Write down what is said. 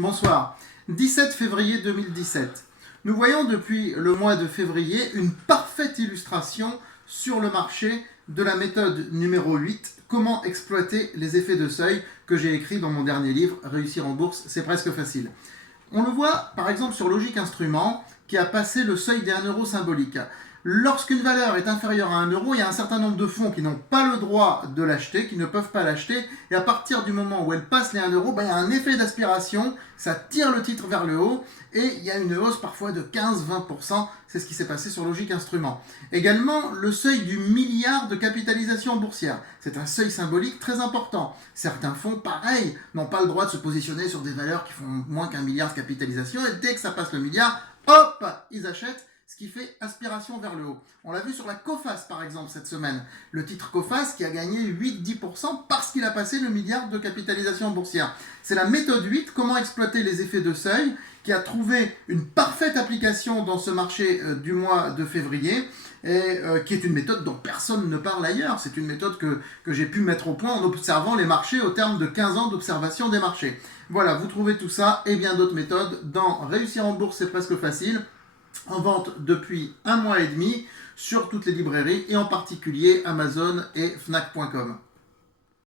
Bonsoir. 17 février 2017. Nous voyons depuis le mois de février une parfaite illustration sur le marché de la méthode numéro 8, comment exploiter les effets de seuil, que j'ai écrit dans mon dernier livre, Réussir en bourse, c'est presque facile. On le voit par exemple sur Logique Instruments, qui a passé le seuil des 1 euro symbolique. Lorsqu'une valeur est inférieure à 1 euro, il y a un certain nombre de fonds qui n'ont pas le droit de l'acheter, qui ne peuvent pas l'acheter, et à partir du moment où elle passe les 1 euro, il y a un effet d'aspiration, ça tire le titre vers le haut, et il y a une hausse parfois de 15-20%, c'est ce qui s'est passé sur Logique Instruments. Également, le seuil du milliard de capitalisation boursière, c'est un seuil symbolique très important. Certains fonds, pareil, n'ont pas le droit de se positionner sur des valeurs qui font moins qu'1 milliard de capitalisation, et dès que ça passe le milliard, hop, ils achètent, ce qui fait aspiration vers le haut. On l'a vu sur la Coface par exemple cette semaine. Le titre Coface qui a gagné 8-10% parce qu'il a passé le milliard de capitalisation boursière. C'est la méthode 8, comment exploiter les effets de seuil, qui a trouvé une parfaite application dans ce marché du mois de février, et qui est une méthode dont personne ne parle ailleurs. C'est une méthode que j'ai pu mettre au point en observant les marchés au terme de 15 ans d'observation des marchés. Voilà, vous trouvez tout ça et bien d'autres méthodes dans Réussir en bourse, c'est presque facile, en vente depuis 1 mois et demi sur toutes les librairies et en particulier Amazon et Fnac.com.